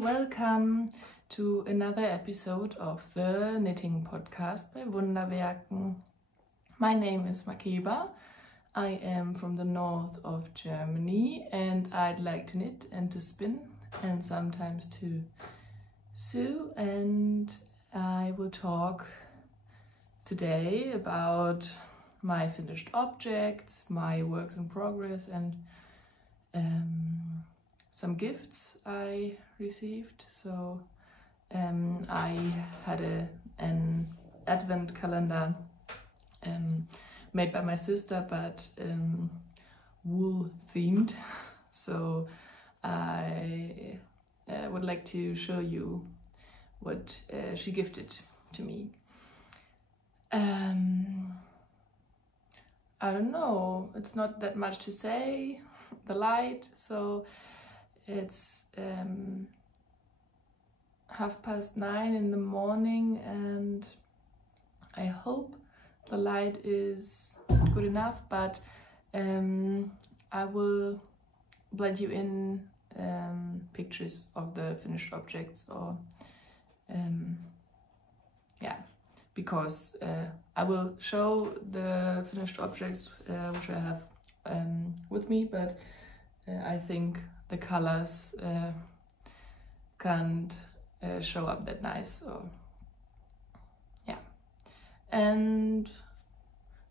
Welcome to another episode of the knitting podcast by WunderWerken. My name is Makeba. I am from the north of Germany and I'd like to knit and to spin and sometimes to sew, and I will talk today about my finished objects, my works in progress, and some gifts I received. So I had an advent calendar made by my sister, but wool themed. So I would like to show you what she gifted to me. I don't know, it's not that much to say. The light, so it's 9:30 in the morning and I hope the light is good enough, but I will blend you in pictures of the finished objects, or yeah, because I will show the finished objects which I have with me, but I think the colors can't show up that nice, so yeah. And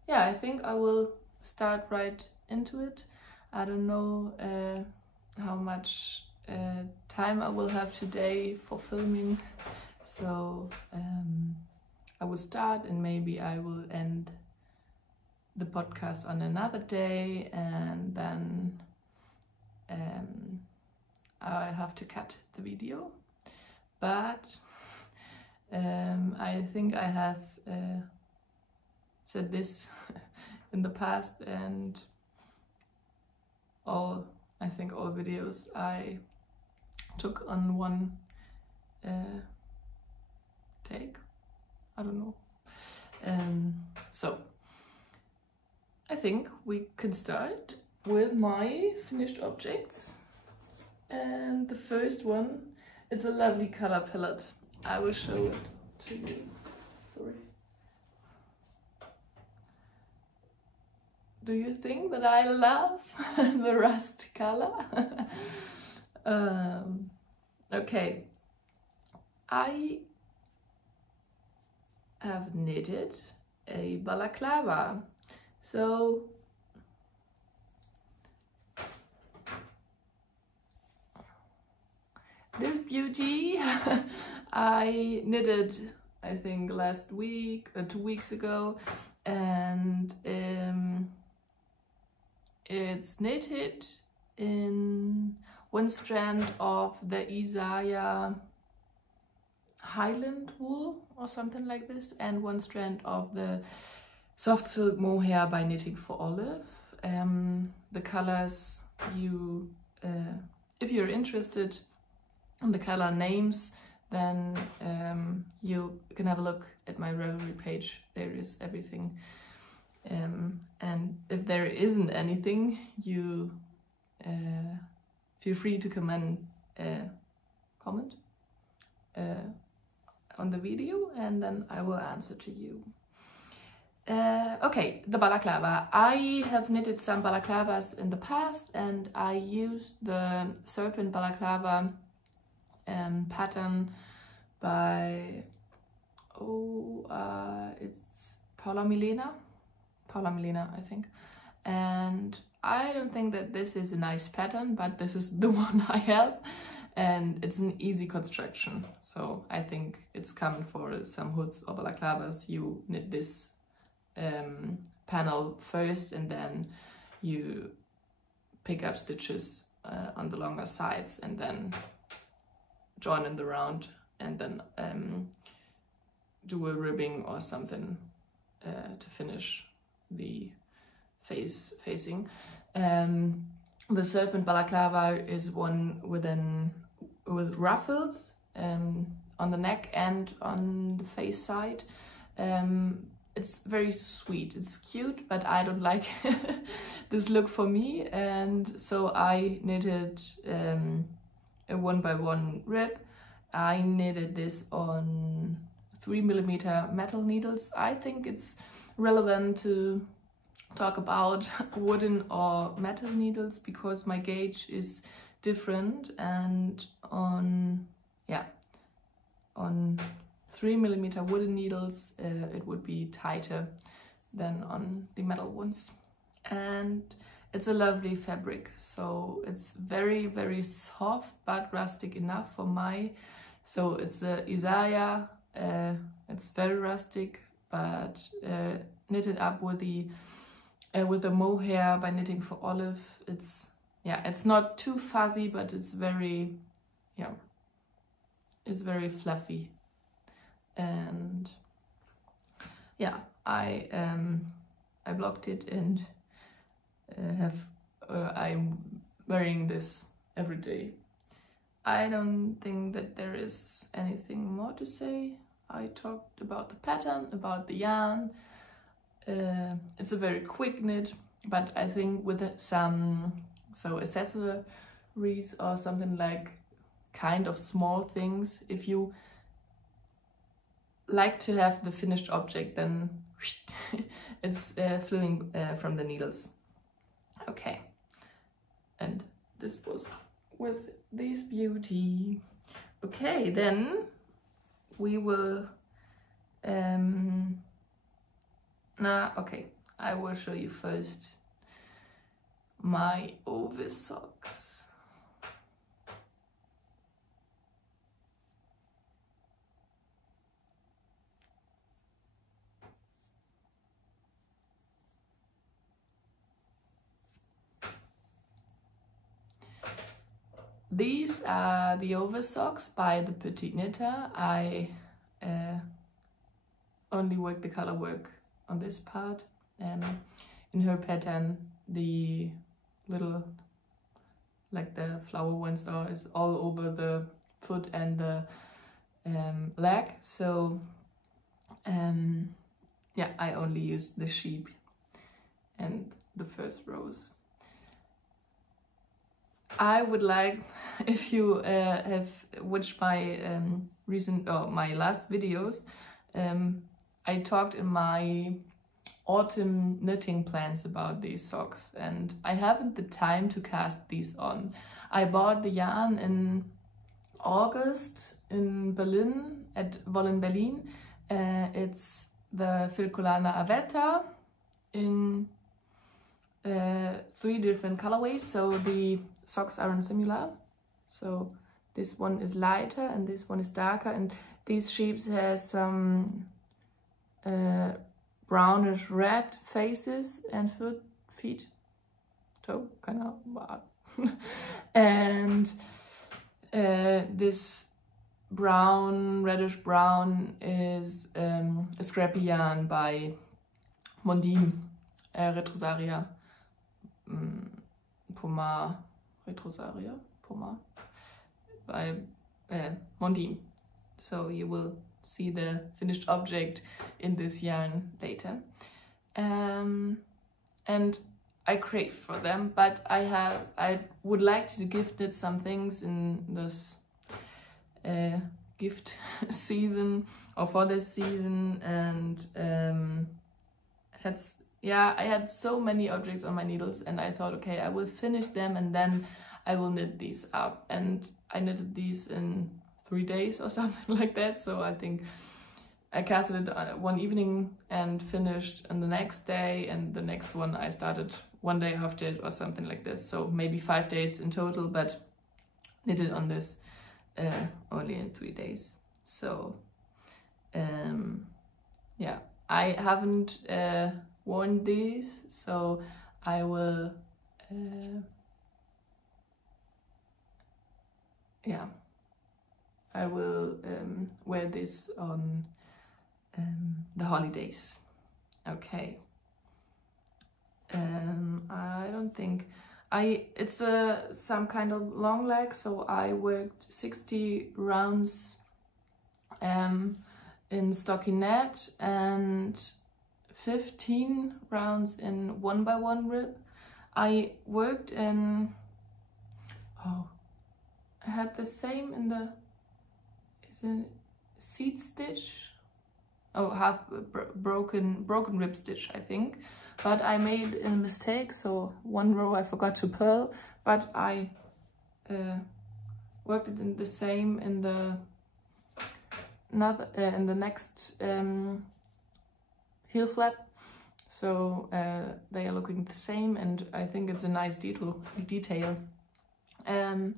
yeah, I think I will start right into it. I don't know how much time I will have today for filming, so I will start and maybe I will end the podcast on another day, and then I have to cut the video. But I think I have said this in the past, and I think all videos I took on one take. I don't know. So I think we can start with my finished objects. And the first one, it's a lovely color palette. I will show it to you. Sorry. Do you think that I love the rust color? Okay. I have knitted a balaclava. So this beauty I knitted, I think last week or 2 weeks ago, and it's knitted in one strand of the Isaiah Highland wool or something like this, and one strand of the soft silk mohair by Knitting for Olive. The colors, you if you're interested in the color names, then you can have a look at my Ravelry page. There is everything, and if there isn't anything, you feel free to comment on the video, and then I will answer to you. Okay, the balaclava. I have knitted some balaclavas in the past, and I used the serpent balaclava pattern by it's Paula Milena, I think. And I don't think that this is a nice pattern, but this is the one I have, and it's an easy construction. So I think it's common for some hoods or balaclavas. You knit this panel first, and then you pick up stitches on the longer sides, and then join in the round, and then do a ribbing or something to finish the facing. The serpent balaclava is one with ruffles on the neck and on the face side. it's very sweet, it's cute, but I don't like this look for me, and so I knitted a 1x1 rib. I knitted this on 3mm metal needles. I think it's relevant to talk about wooden or metal needles because my gauge is different, and on 3mm wooden needles it would be tighter than on the metal ones. And it's a lovely fabric, so it's very, very soft but rustic enough for my, so it's a Isaiah, it's very rustic, but knitted up with the mohair by Knitting for Olive. It's not too fuzzy, but it's very, it's very fluffy. And yeah, I blocked it and I'm wearing this every day. I don't think that there is anything more to say. I talked about the pattern, about the yarn. It's a very quick knit, but I think with some accessories or something like kind of small things, if you like to have the finished object, then it's flowing from the needles. Okay, and this was with this beauty. Okay, then we will I will show you first my Ovis socks. These are the Ovis socks by the Petite Knitter. I only work the color work on this part. In her pattern, the little, like the flower ones is all over the foot and the leg. So yeah, I only used the sheep and the first rows. I would like, if you have watched my my last videos, I talked in my autumn knitting plans about these socks, and I haven't the time to cast these on. I bought the yarn in August in Berlin, at Wollen Berlin. It's the Filcolana Avetta in 3 different colorways, so the socks aren't similar. So this one is lighter and this one is darker, and these sheeps has some brownish red faces and feet, toe, kind of, and this brown, reddish brown is a scrappy yarn by Mondine, Retrosaria, Pomar, Retrosaria, Pomar, by Mondine. So you will see the finished object in this yarn later. And I crave for them, but I would like to gift knit some things in this gift season, or for this season, and I had so many objects on my needles, and I thought, okay, I will finish them and then I will knit these up. And I knitted these in 3 days or something like that. So I think I casted it one evening and finished on the next day, and the next one I started 1 day after it or something like this. So maybe 5 days in total, but knitted on this only in 3 days. So yeah, I haven't worn these, so I will I will wear this on the holidays. Okay. I don't think it's some kind of long leg, so I worked 60 rounds in stockinette, and 15 rounds in 1x1 rib. I worked in, oh, I had the same in the, is it seat stitch? Oh, half broken rib stitch, I think. But I made a mistake, so one row I forgot to purl, but I worked it in the same in the next heel flap, so they are looking the same, and I think it's a nice detail. And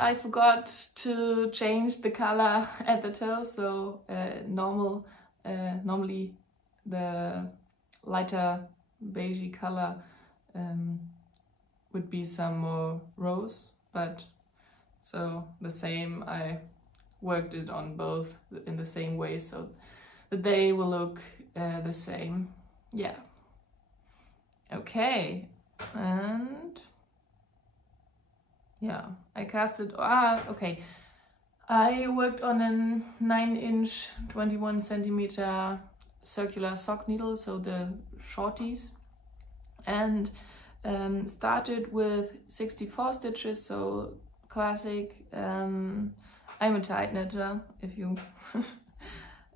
I forgot to change the color at the toe, so normally the lighter beigey color would be some more rows, but so the same, I worked it on both in the same way so that they will look the same. Yeah. Okay, and yeah, I casted, okay. I worked on a 9-inch, 21 centimeter circular sock needle, so the shorties, and started with 64 stitches, so classic. I'm a tight knitter, if you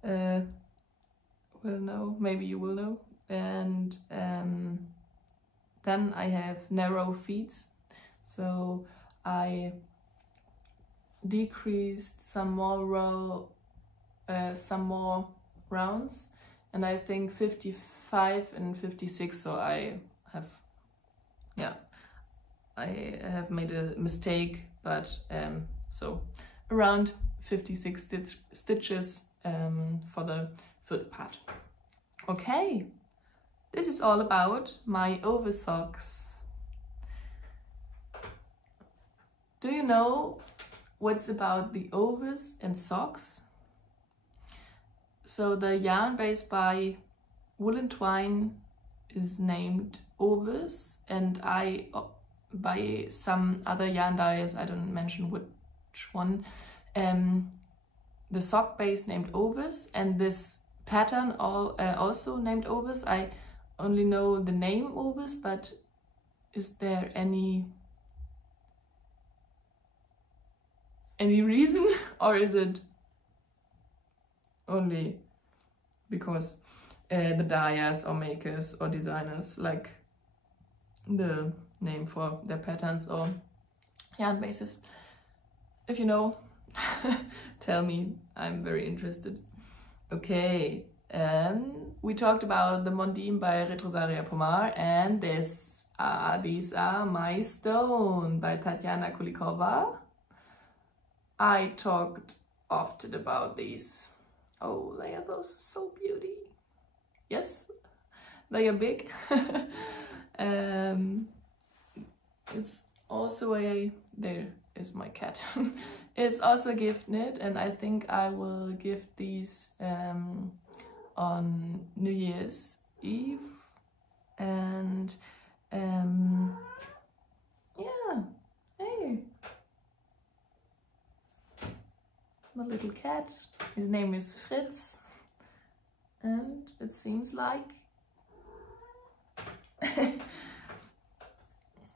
will know, maybe you will know. And then I have narrow feet, so I decreased some more rounds, and I think 55 and 56, so I have made a mistake, but so around 56 stitches for the foot part. Okay, this is all about my over socks. Do you know what's about the overs and socks? So the yarn base by Woolen Twine is named overs, and I by some other yarn dyers, I don't mention which one, the sock base named overs, and this pattern also named overs. I only know the name overs, but is there any reason, or is it only because the dyers or makers or designers like the name for their patterns or yarn bases? If you know, tell me, I'm very interested. Okay, we talked about the Mondim by Retrosaria Pomar, and these are my stone by Tatiana Kulikova. I talked often about these. Oh, they are so beauty. Yes, they are big. It's also there is my cat. It's also a gift knit, and I think I will gift these on New Year's Eve. And yeah, hey, my little cat, his name is Fritz, and it seems like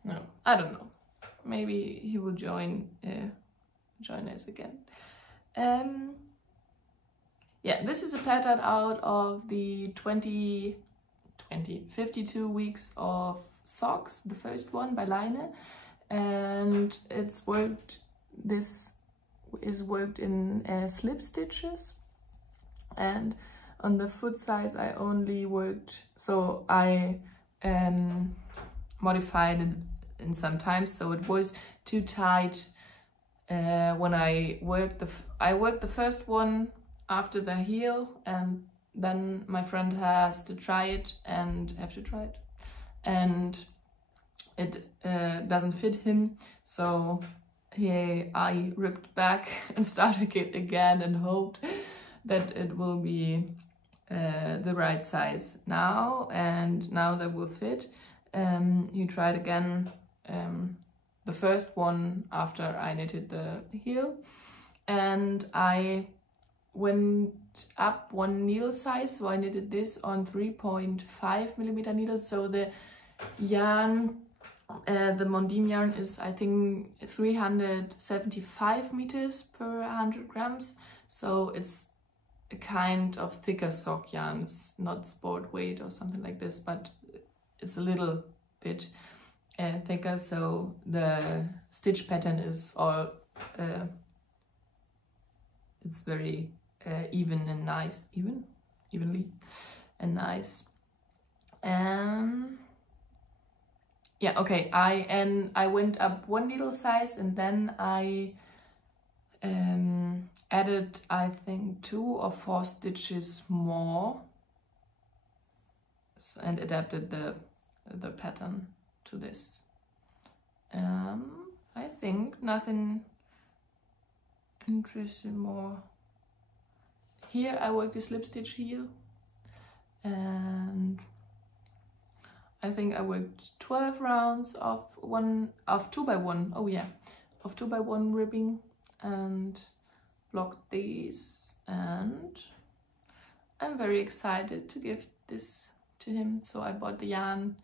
no, I don't know, maybe he will join us again. Yeah, this is a pattern out of the 52 weeks of socks, the first one by Leine, and this is worked in slip stitches, and on the foot size I only worked, so I modified it in some time, so it was too tight when I worked the first one after the heel, and then my friend has to try it, and it doesn't fit him, so I ripped back and started it again and hoped that it will be the right size now, and now that will fit. He tried again the first one after I knitted the heel, and I went up one needle size, so I knitted this on 3.5mm needles. So the yarn, the Mondim yarn is, I think, 375 meters per 100 grams. So it's a kind of thicker sock yarn. It's not sport weight or something like this, but it's a little bit thicker. So the stitch pattern is all, it's very even and nice, evenly and nice. Yeah, okay, I went up one needle size, and then I added, I think, 2 or 4 stitches more and adapted the pattern to this. I think nothing interesting more. Here I worked the slip stitch heel, and I think I worked 12 rounds of 2x1. Oh yeah, of 2x1 ribbing, and blocked these, and I'm very excited to give this to him. So I bought the yarn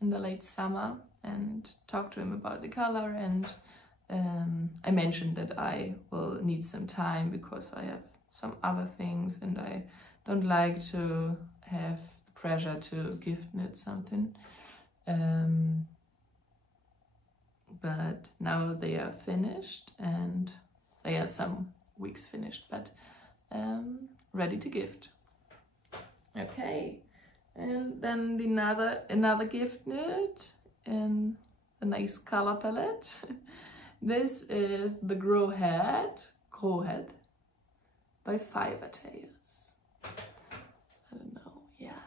in the late summer and talked to him about the color, and I mentioned that I will need some time because I have some other things and I don't like to have the pressure to gift knit something. But now they are finished, and they are some weeks finished, but ready to gift. Okay, and then another gift knit in a nice color palette. This is the Grow Head by Fiber Tales. I don't know, yeah.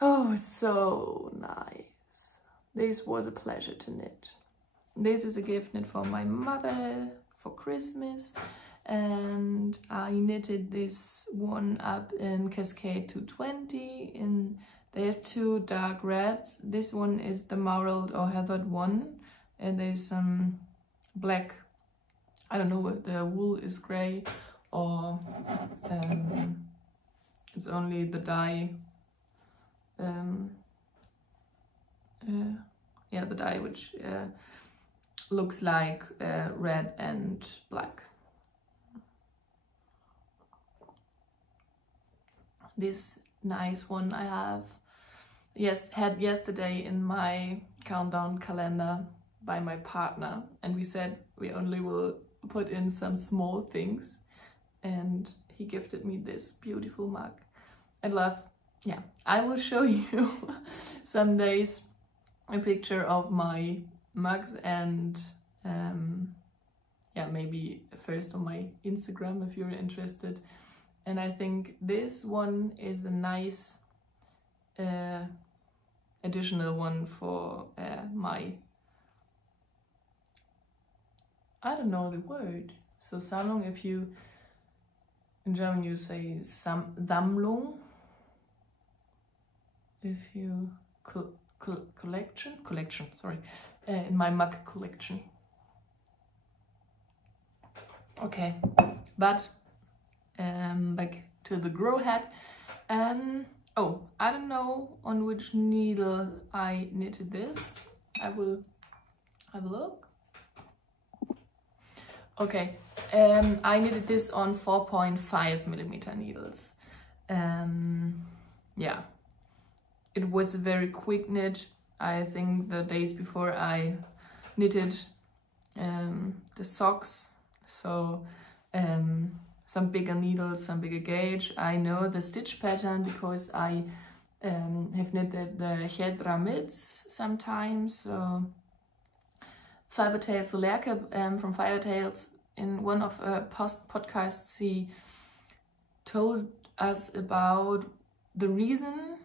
Oh, so nice. This was a pleasure to knit. This is a gift knit for my mother for Christmas, and I knitted this one up in Cascade 220. They have 2 dark reds. This one is the marled or heathered one, and there's some black. I don't know if the wool is gray or it's only the dye. Yeah, the dye which looks like red and black. This nice one I had yesterday in my countdown calendar by my partner, and we said we only will put in some small things, and he gifted me this beautiful mug. Yeah, I will show you some days a picture of my mugs, and yeah, maybe first on my Instagram if you're interested. And I think this one is a nice additional one for my, I don't know the word. So Sammlung, if you, in German you say Sammlung. If you, collection, sorry, in my mug collection. Okay, but back to the Grow Head. Oh, I don't know on which needle I knitted this. I will have a look. Okay, I knitted this on 4.5mm needles. Yeah, it was a very quick knit. I think the days before I knitted the socks, so some bigger needles, some bigger gauge. I know the stitch pattern because I have knitted the Hedra mids sometimes. So Fiber Tales Lerke from Fiber Tales, in one of her podcasts, she told us about the reason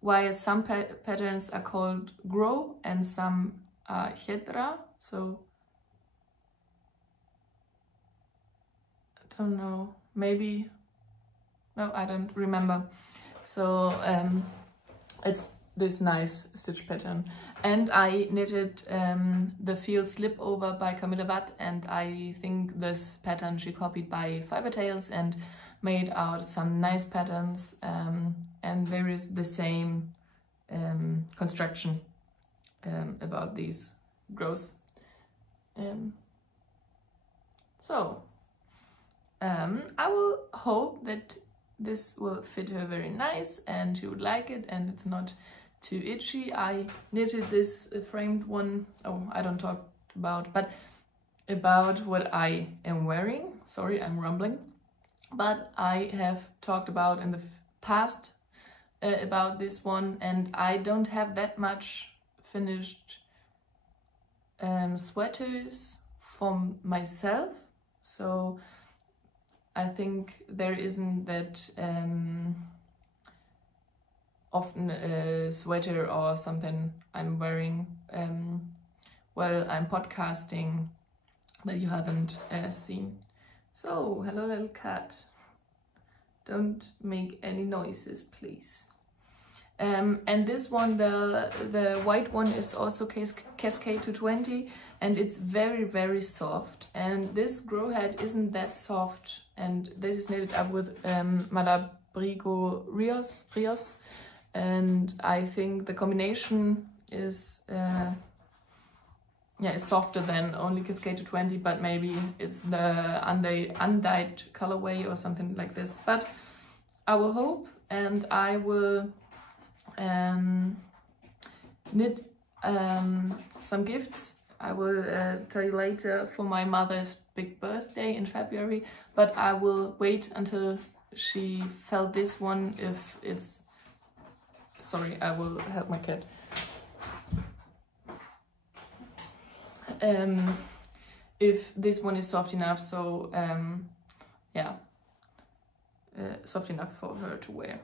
why some patterns are called Grow and some are Hedra. So I don't know, maybe, no, I don't remember. So it's this nice stitch pattern. And I knitted the Field Slip Over by Camilla Watt, and I think this pattern she copied by Fiber Tales and made out some nice patterns, and there is the same construction about these grows. So I will hope that this will fit her very nice and she would like it and it's not too itchy. I knitted this framed one, oh, I don't talk about, but about what I am wearing. Sorry, I'm rumbling. But I have talked about in the past about this one, and I don't have that much finished sweaters for myself. So I think there isn't that often a sweater or something I'm wearing while I'm podcasting that you haven't seen. So, hello little cat. Don't make any noises, please. And this one, the white one, is also Cascade 220, and it's very, very soft. And this grow head isn't that soft, and this is knitted up with Malabrigo Rios, and I think the combination is is softer than only Cascade 220, but maybe it's the undyed colorway or something like this. But I will hope, and I will knit some gifts. I will tell you later for my mother's big birthday in February, but I will wait until she felt this one if it's... Sorry, I will help my cat. If this one is soft enough, so soft enough for her to wear.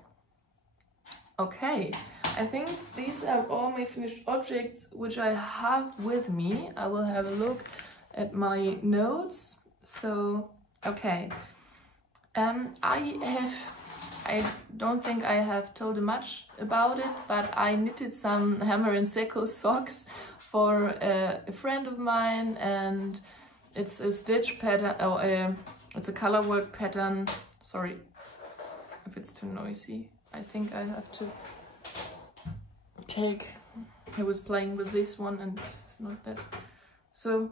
Okay, I think these are all my finished objects which I have with me. I will have a look at my notes. So, okay, I don't think I have told much about it, but I knitted some hammer and sickle socks for a friend of mine, and it's a stitch pattern, it's a color work pattern. Sorry if it's too noisy. I think I have to take... I was playing with this one and this is not that. So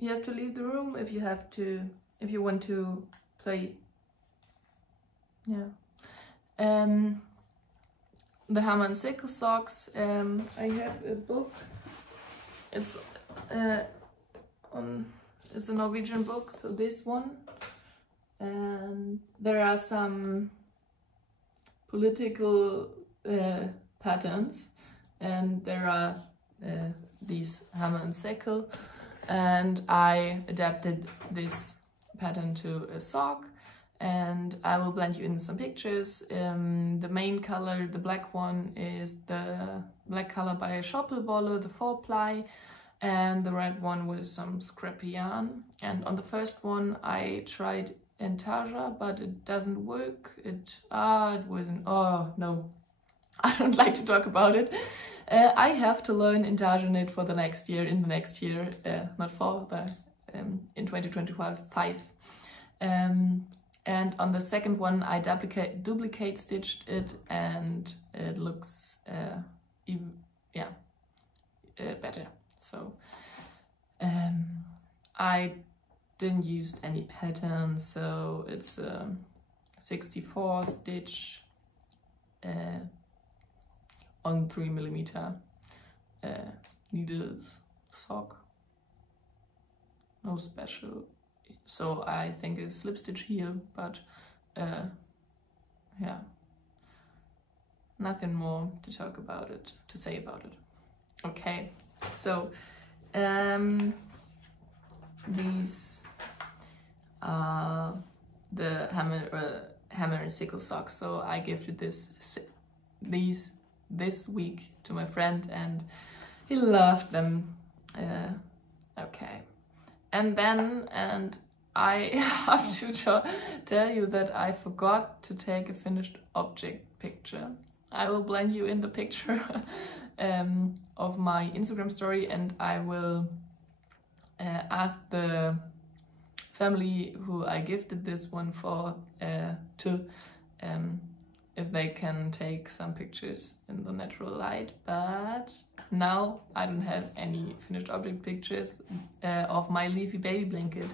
you have to leave the room if you want to play. Yeah. The hammer and sickle socks. I have a book. It's it's a Norwegian book, so this one, and there are some political patterns, and there are these hammer and sickle, and I adapted this pattern to a sock, and I will blend you in some pictures. The main color, the black one, is the black color by Schoppelwolle, the 4-ply, and the red one was some scrappy yarn. And on the first one I tried intarsia, but it doesn't work. It wasn't, oh no, I don't like to talk about it. I have to learn intarsia knit for the next year, not for the, in 2025. And on the second one I duplicate stitched it, and it looks better. So I didn't use any pattern, so it's a 64 stitch on 3mm needles sock. No special. So I think a slip stitch heel, but yeah, nothing more to say about it. Okay, so these are the hammer and sickle socks. So I gifted these this week to my friend, and he loved them. Okay, and I have to tell you that I forgot to take a finished object picture. I will blend you in the picture of my Instagram story, and I will ask the family who I gifted this one for if they can take some pictures in the natural light. But now I don't have any finished object pictures of my leafy baby blanket.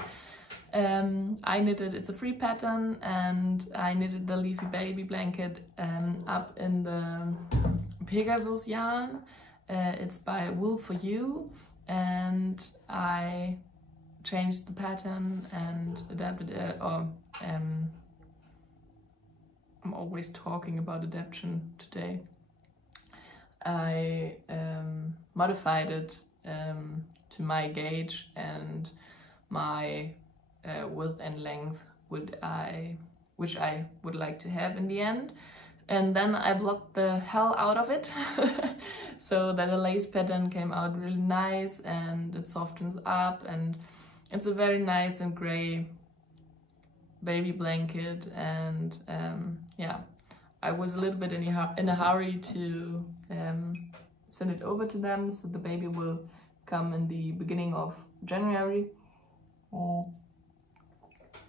I knitted, it's a free pattern, and I knitted the leafy baby blanket up in the Pegasus yarn. It's by Wool for You, and I changed the pattern and adapted it, I'm always talking about adaptation today. I modified it to my gauge and my width and length which I would like to have in the end. And then I blocked the hell out of it so that the lace pattern came out really nice, and it softens up, and it's a very nice and gray baby blanket. And yeah, I was a little bit in a hurry to send it over to them, so the baby will come in the beginning of January.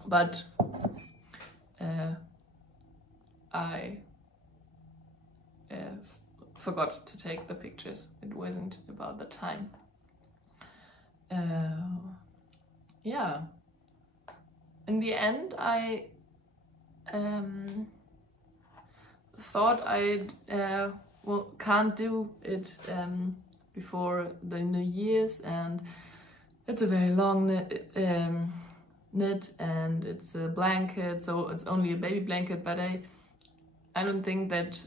But I forgot to take the pictures. It wasn't about the time. Yeah. In the end, I thought I'd can't do it before the New Year's, and it's a very long knit, and it's a blanket, so it's only a baby blanket. But I don't think that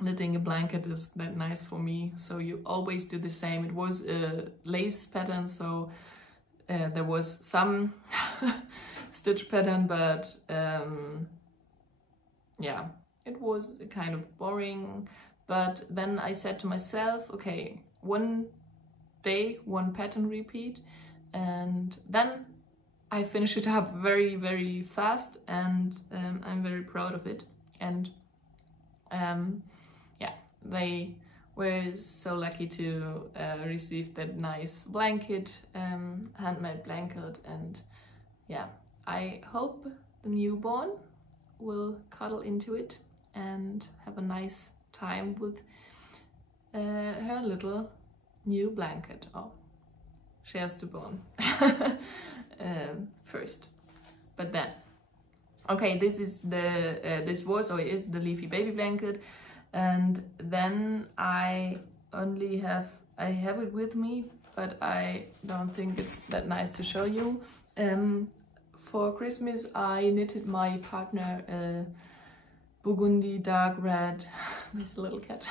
knitting a blanket is that nice for me, so you always do the same. It was a lace pattern, so there was some stitch pattern, but yeah, it was kind of boring. But then I said to myself, okay, one day, one pattern repeat, and then I finished it up very, very fast, and I'm very proud of it. And yeah, they were so lucky to receive that nice blanket, handmade blanket. And yeah, I hope the newborn will cuddle into it and have a nice time with her little new blanket. Oh, she has to born first, but then okay, this is the it is the leafy baby blanket. And then I have it with me, but I don't think it's that nice to show you. For Christmas I knitted my partner a burgundy dark red, this little cat,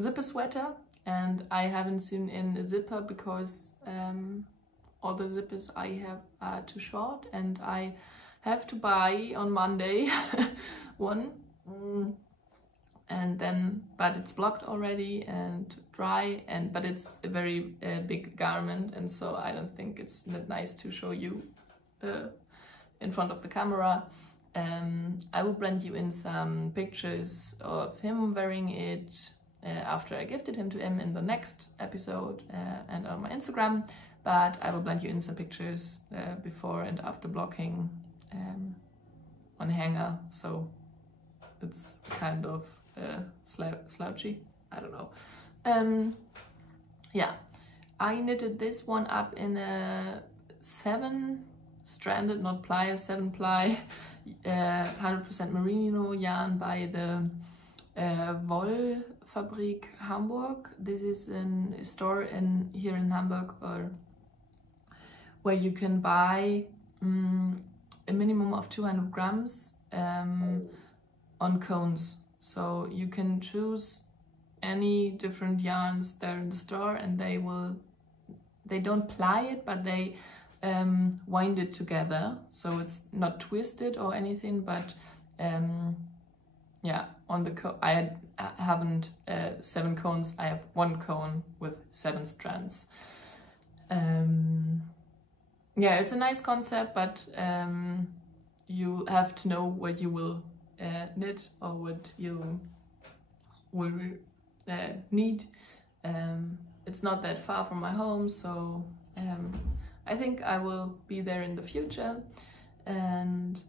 zipper sweater, and I haven't seen in a zipper because all the zippers I have are too short, and I have to buy on Monday one. And then, but it's blocked already and dry, but it's a very big garment, and so I don't think it's that nice to show you in front of the camera. I will blend you in some pictures of him wearing it after I gifted him to him in the next episode and on my Instagram, but I will blend you in some pictures before and after blocking on hanger, so it's kind of slouchy, I don't know. Yeah, I knitted this one up in a 7-stranded, not ply, a 7-ply 100% merino yarn by the Wollfabrik Hamburg. This is a store here in Hamburg, or where you can buy a minimum of 200 grams on cones. So you can choose any different yarns there in the store, and they don't ply it, but they wind it together, so it's not twisted or anything. But yeah, on the I haven't 7 cones, I have 1 cone with 7 strands. Yeah, it's a nice concept, but you have to know what you will knit or what you will need. It's not that far from my home, so I think I will be there in the future. And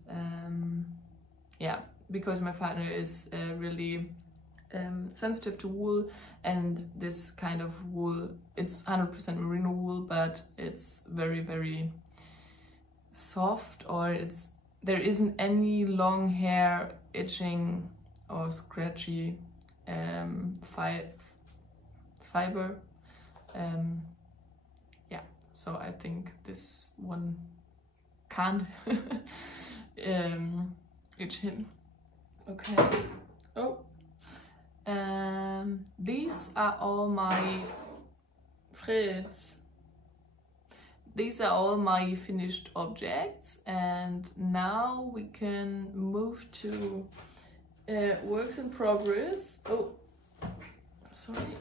yeah, because my partner is really sensitive to wool, and this kind of wool, it's 100% merino wool, but it's very, very soft, or there isn't any long hair itching or scratchy fiber. Yeah, so I think this one can't itch him. Okay. Oh. These are all my Fritz. These are all my finished objects, and now we can move to works in progress. Oh, sorry.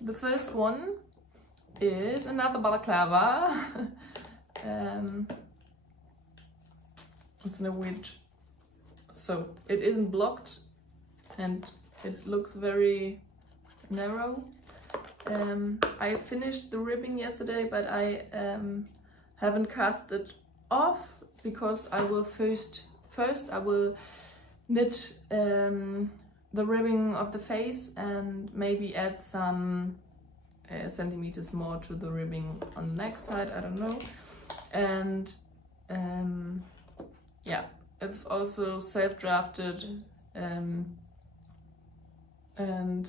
The first one is another balaclava. It's in a wedge, so it isn't blocked and it looks very narrow. I finished the ribbing yesterday, but I haven't cast it off because I will first I will knit the ribbing of the face and maybe add some centimeters more to the ribbing on the next side, I don't know. And yeah, it's also self-drafted, and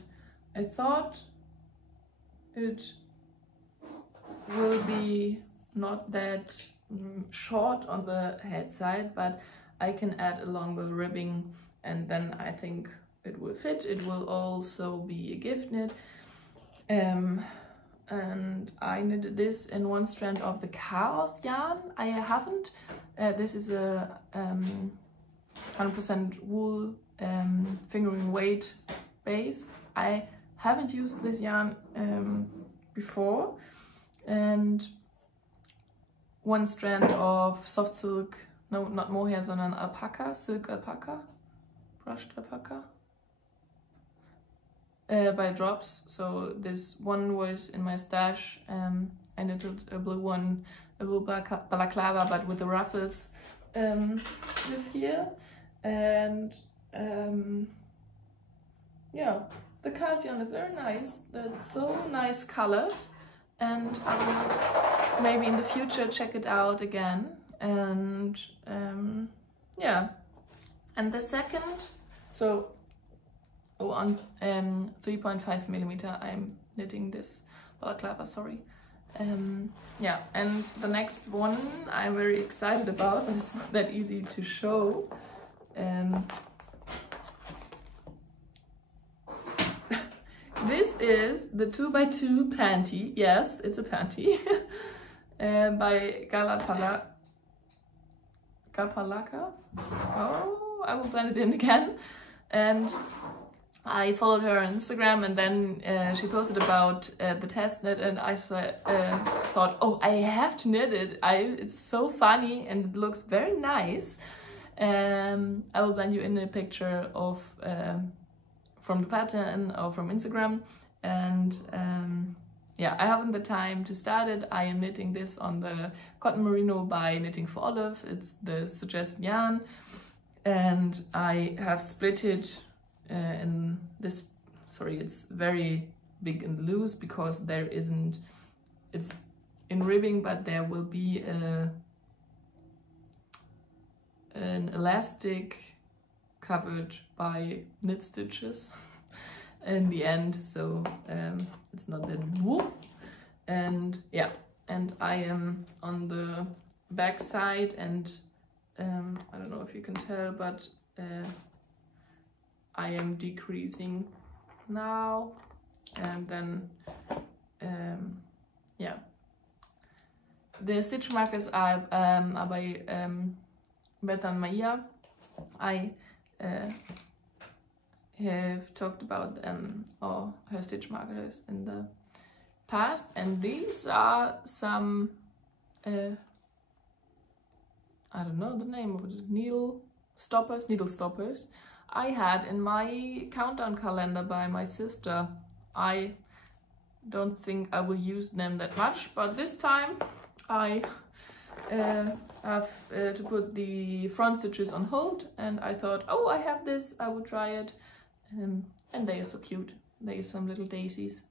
I thought it will be not that short on the head side, but I can add a longer ribbing, and then I think it will fit. It will also be a gift knit. And I knitted this in one strand of the Chaos yarn. I haven't. This is a 100% wool fingering weight base. I haven't used this yarn before. And one strand of soft silk, no, not mohair, sondern alpaca, silk alpaca, brushed alpaca. By drops. So this one was in my stash. I knitted a blue one, a blue balaclava, but with the ruffles this year. And yeah, the Chaos yarn is very nice. There's so nice colors, and I will maybe in the future check it out again. And yeah, and the second, so on 3.5 millimeter I'm knitting this balaclava, sorry. Yeah, and the next one I'm very excited about, but it's not that easy to show. This is the 2x2 panty. Yes, it's a panty. By Galpalaka. Oh, I will blend it in again. And I followed her on Instagram, and then she posted about the test knit, and I thought, oh, I have to knit it. It's so funny and it looks very nice. I will blend you in a picture of from the pattern or from Instagram. And yeah, I haven't the time to start it. I am knitting this on the cotton merino by Knitting for Olive. It's the suggested yarn, and I have split it in this, sorry, it's very big and loose because there isn't, it's in ribbing, but there will be an elastic covered by knit stitches in the end, so it's not that whoop. And yeah, and I am on the back side, and I don't know if you can tell, but I am decreasing now, and then yeah, the stitch markers are by Betan Maya. I have talked about them or her stitch markers in the past, and these are some I don't know the name of it, needle stoppers, needle stoppers I had in my countdown calendar by my sister. I don't think I will use them that much, but this time I have to put the front stitches on hold, and I thought, oh, I have this, I will try it. And they are so cute. They are some little daisies.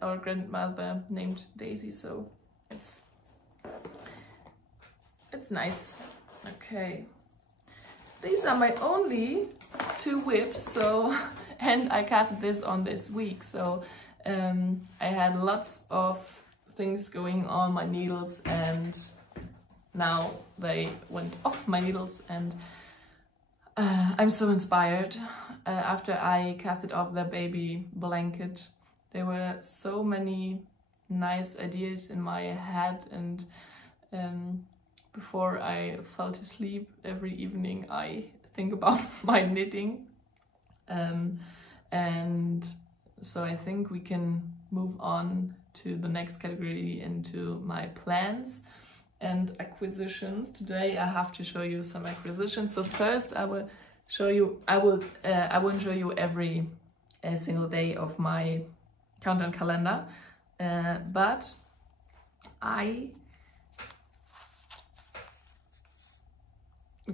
Our grandmother named Daisy, so it's nice. Okay, these are my only 2 whips, so and I casted this on this week, so I had lots of things going on my needles, and now they went off my needles, and I'm so inspired. After I casted off the baby blanket, there were so many nice ideas in my head, and before I fell to sleep every evening I think about my knitting, and so I think we can move on to the next category, into my plans and acquisitions. Today I have to show you some acquisitions. So first I will show you, I won't show you every single day of my countdown calendar, but I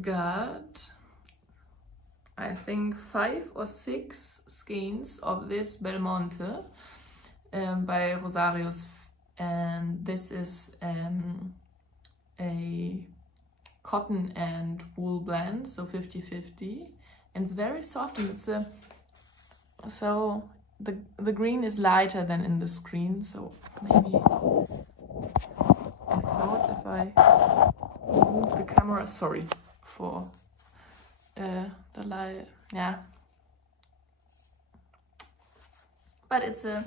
got, I think, 5 or 6 skeins of this Belmonte by Rosarius, and this is a cotton and wool blend, so 50-50, and it's very soft, and it's a, so the green is lighter than in the screen, so maybe I thought if I move the camera, sorry for the light, yeah, but it's a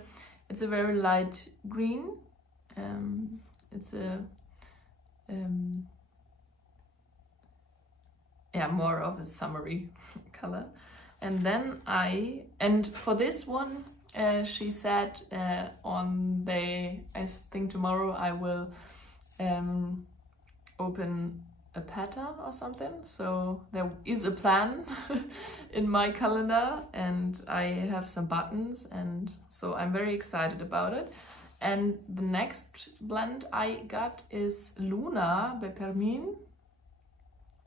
very light green. It's a yeah, more of a summery color. And then and for this one, she said on the, I think tomorrow I will open a pattern or something. So there is a plan in my calendar, and I have some buttons, and so I'm very excited about it. And the next blend I got is Luna by Permin,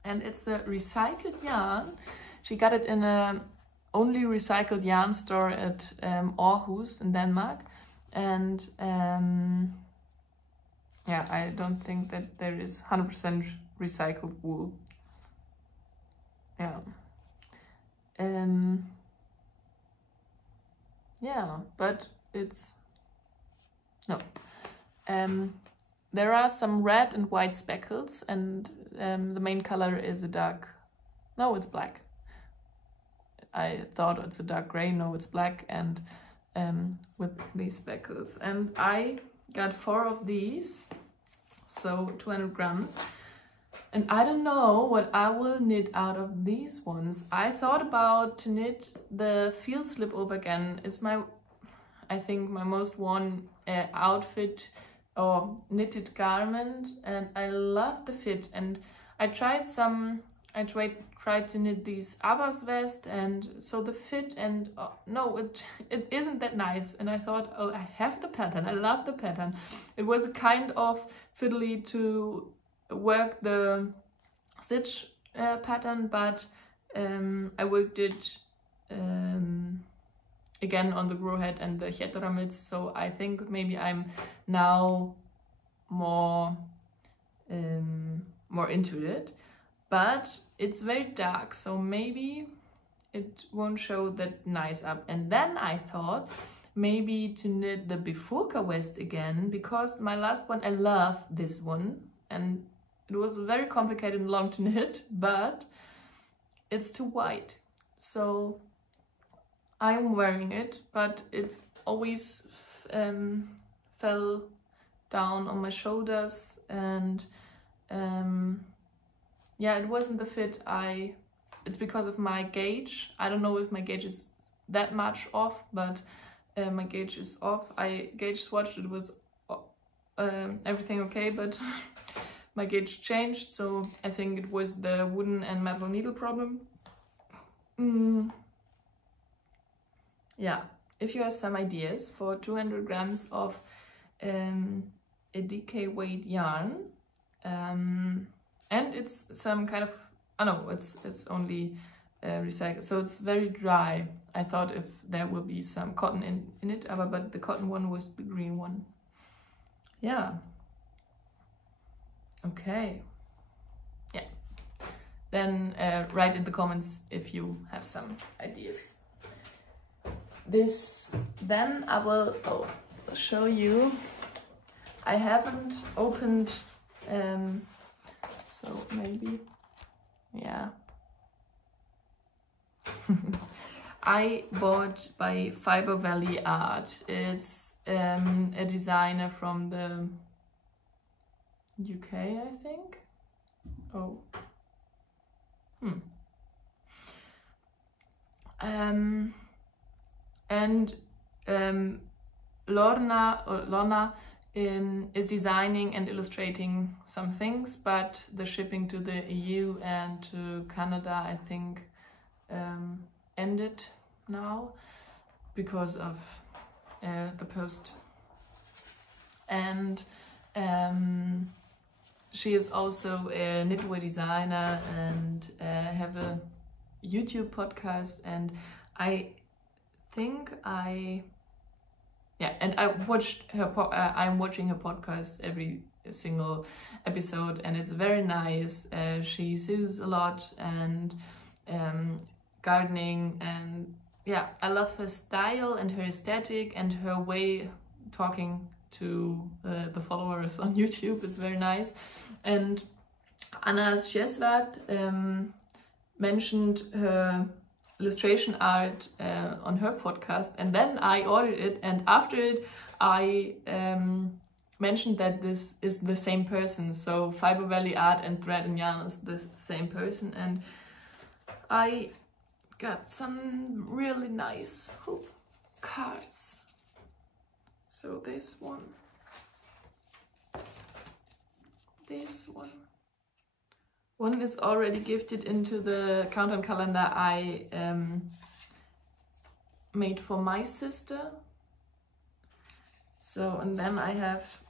and it's a recycled yarn. She got it in a only recycled yarn store at Aarhus in Denmark, and yeah, I don't think that there is 100% recycled wool. Yeah. Yeah, but it's no. There are some red and white speckles, and the main color is a dark, no, it's black. I thought it's a dark gray, no, it's black, and with these speckles. And I got 4 of these, so 200 grams. And I don't know what I will knit out of these ones. I thought about to knit the field slip over again. It's my, I think, my most worn outfit or knitted garment, and I love the fit. And I tried to knit these Abbas vest, and so the fit, and no, it isn't that nice. And I thought, oh, I have the pattern, I love the pattern. It was a kind of fiddly to work the stitch pattern, but I worked it again on the grow head and the Chetramits, so I think maybe I'm now more into it. But it's very dark, so maybe it won't show that nice up. And then I thought maybe to knit the Bifurca vest again, because my last one, I love this one, and it was very complicated and long to knit, but it's too wide. So I'm wearing it, but it always fell down on my shoulders, and yeah, it wasn't the fit. It's because of my gauge. I don't know if my gauge is that much off, but my gauge is off. I gauge swatched, it was everything okay, but my gauge changed, so I think it was the wooden and metal needle problem. Yeah, if you have some ideas for 200 grams of a DK weight yarn, and it's some kind of, I know it's only recycled, so it's very dry. I thought if there will be some cotton in it, but the cotton one was the green one. Yeah. Okay. Yeah. Then write in the comments if you have some ideas. Then I will show you. I haven't opened, so maybe, yeah. I bought by Fiber Valley Art. It's a designer from the UK, I think. Oh. And Lorna is designing and illustrating some things, but the shipping to the EU and to Canada, I think, ended now because of the post. And she is also a knitwear designer and have a YouTube podcast, and I watched her. I'm watching her podcast every single episode, and it's very nice. She sews a lot and gardening, and yeah, I love her style and her aesthetic and her way talking to the followers on YouTube. It's very nice. And Anna Sjesvad mentioned her illustration art on her podcast, and then I ordered it, and after it I mentioned that this is the same person, so Fiber Valley Art and Thread and Yarn is the same person, and I got some really nice cards. So this one, one is already gifted into the countdown calendar I made for my sister. So, and then I have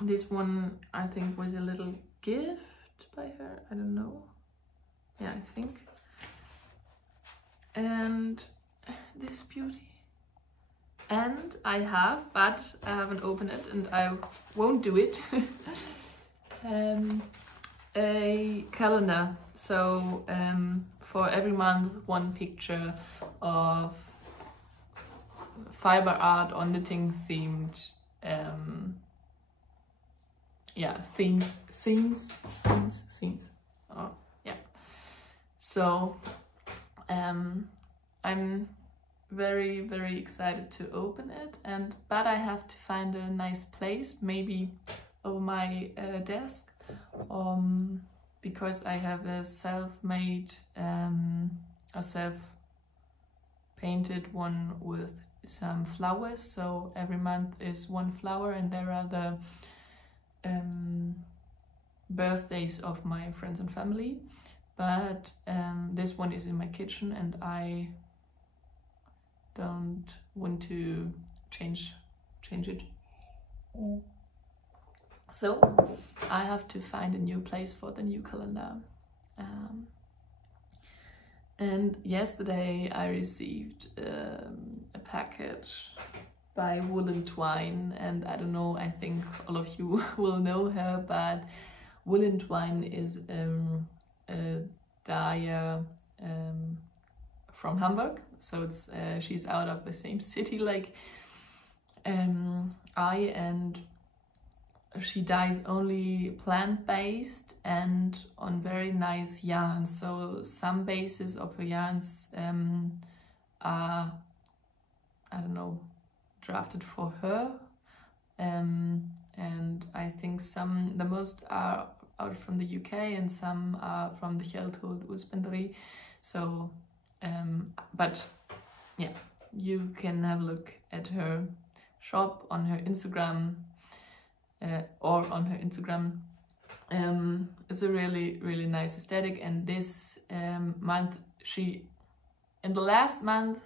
this one, I think was a little gift by her, I don't know. Yeah, I think. And this beauty. And I have, but I haven't opened it and I won't do it. A calendar, so for every month one picture of fiber art or knitting themed scenes. Oh yeah. So I'm very, very excited to open it, but I have to find a nice place, maybe over my desk, because I have a self-made a self-painted one with some flowers, so every month is one flower, and there are the birthdays of my friends and family, but this one is in my kitchen and I don't want to change it. So I have to find a new place for the new calendar. And yesterday I received a package by Woolen Twine, and I don't know, I think all of you will know her, but Woolen Twine is a dyer from Hamburg, so it's she's out of the same city like I, and she dyes only plant-based and on very nice yarns. So some bases of her yarns are, I don't know, drafted for her, and I think the most are out from the UK and some are from the Hjeltholt Ullspinderi. So but yeah, you can have a look at her shop on her Instagram, or on her Instagram It's a really nice aesthetic, and this month in the last month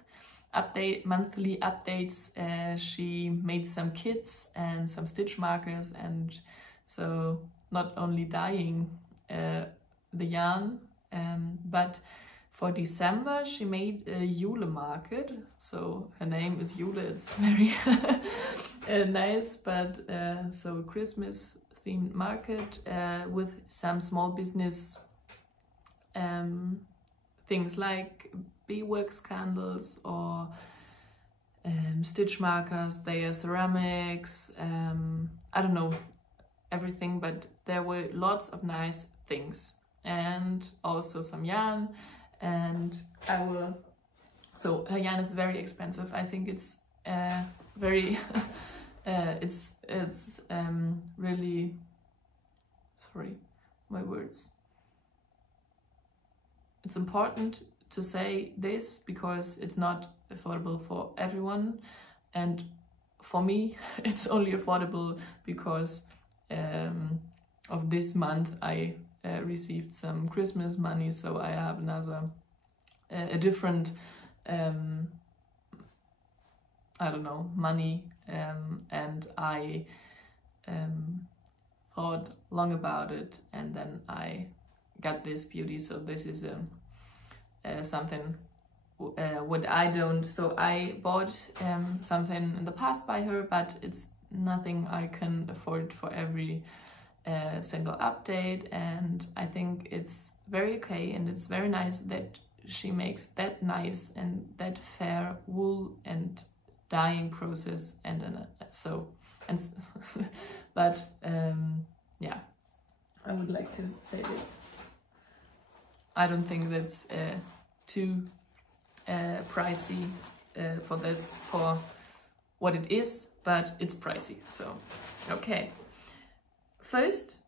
monthly updates, she made some kits and some stitch markers, and so not only dyeing the yarn, but for December she made a Jule market. So her name is Jule, it's very nice, but so Christmas themed market with some small business things like beeswax candles or stitch markers. They are ceramics, I don't know, everything, but there were lots of nice things, and also some yarn. And so her yarn is very expensive. I think it's very it's really, sorry, my words. It's important to say this because it's not affordable for everyone, and for me it's only affordable because of this month I received some Christmas money, so I have a different I don't know, money, and I thought long about it, and then I got this beauty. So this is something what I don't, so I bought something in the past by her, but it's nothing I can afford for every single update, and I think it's very okay, and it's very nice that she makes that nice and that fair wool and dyeing process, and but yeah, I would like to say this. I don't think that's too pricey for this, for what it is, but it's pricey, so okay. First,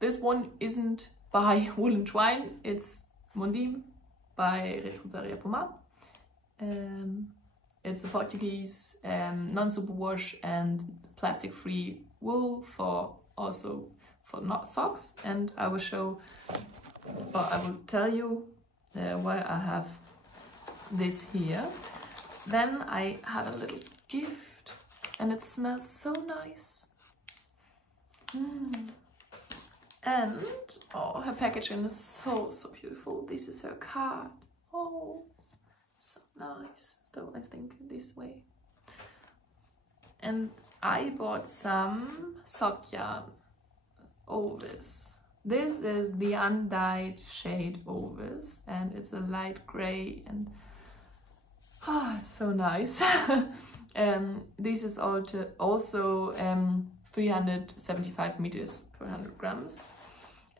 this one isn't by Wool and Twine, it's Mondim by Retrosaria Pomar. It's a Portuguese non-superwash and plastic-free wool also for not socks, and I will show, or I will tell you why I have this here. Then I had a little gift, and it smells so nice. And oh, her packaging is so beautiful. This is her card. Oh, so nice. So I think this way. And I bought some sock yarn. Ovis. This is the undyed shade Ovis, and it's a light gray, and oh, it's so nice. This is also 375 meters per 100 grams.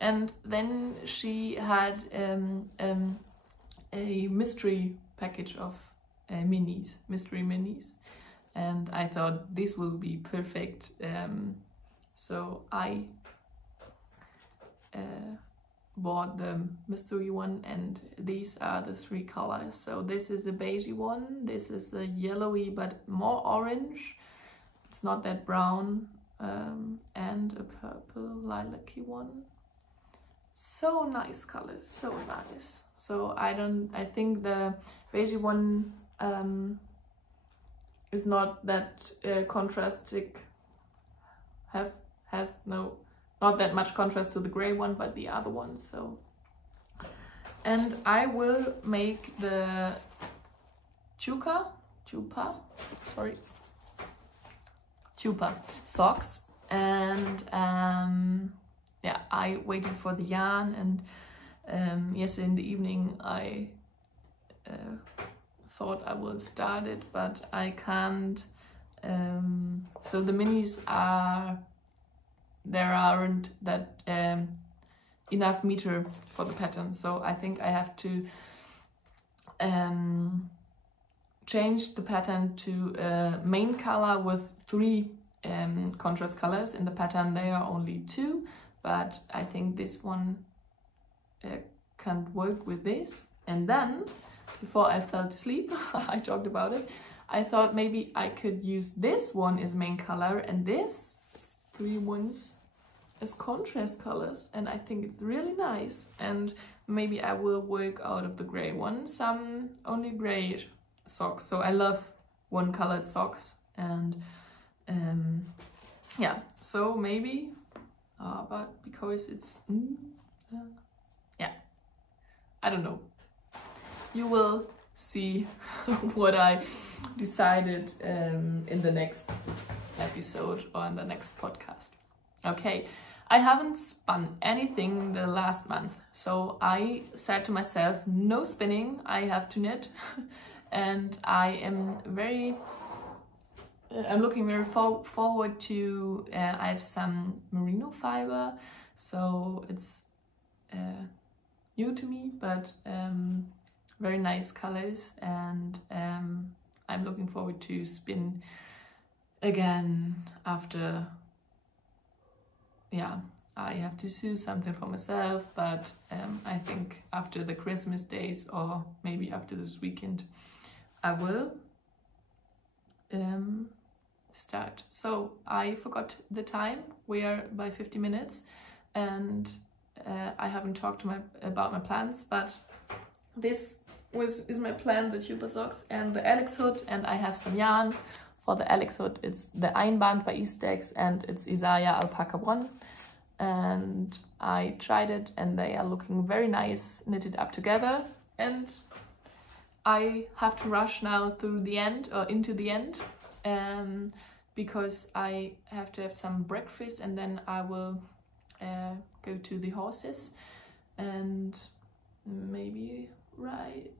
And then she had a mystery package of mystery minis, and I thought this will be perfect. So I bought the mystery one, and these are the 3 colors. So this is a beigey one, this is a yellowy but more orange, it's not that brown, and a purple lilac-y one. So nice colors, so nice. So I think the beigey one is not that contrastic, has not that much contrast to the gray one, but the other ones. So, and I will make the chupa socks, and yeah, I waited for the yarn, and yesterday in the evening I thought I will start it, but I can't. So the minis there aren't that enough meter for the pattern, so I think I have to change the pattern to a main color with 3 contrast colors. In the pattern there are only 2, but I think this one can't work with this. And then, before I fell to sleep, I talked about it, I thought maybe I could use this one as main color, and this 3 ones as contrast colors, and I think it's really nice. And maybe I will work out of the gray one some only gray socks. So I love one colored socks, and yeah, so maybe but because it's yeah, I don't know, you will see what I decided in the next episode or in the next podcast. Okay, I haven't spun anything the last month, so I said to myself, no spinning, I have to knit. And I am I'm looking very forward to, I have some merino fiber, so it's new to me, but very nice colors, and I'm looking forward to spin again after, yeah, I have to sew something for myself, but I think after the Christmas days or maybe after this weekend I will start. So I forgot the time, we are by 50 minutes, and I haven't talked about my plans, but this is my plan, the tuber socks and the Alex hood, and I have some yarn for the Alex hood. It's the Einband by Eastex, and it's Isaiah Alpaca 1, and I tried it and they are looking very nice knitted up together, and I have to rush now through the end or into the end because I have to have some breakfast, and then I will go to the horses and maybe ride.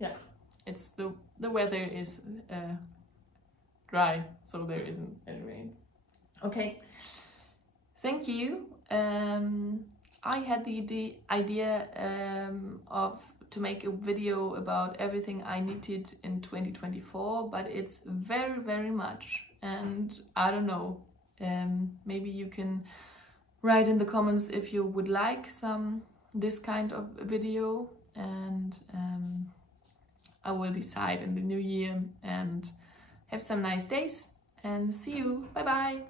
Yeah, it's the weather is dry, so there isn't any rain. Okay, thank you. I had the idea to make a video about everything I knitted in 2024, but it's very, very much, and I don't know, maybe you can write in the comments if you would like this kind of video, and I will decide in the new year. And have some nice days, and see you. Bye bye.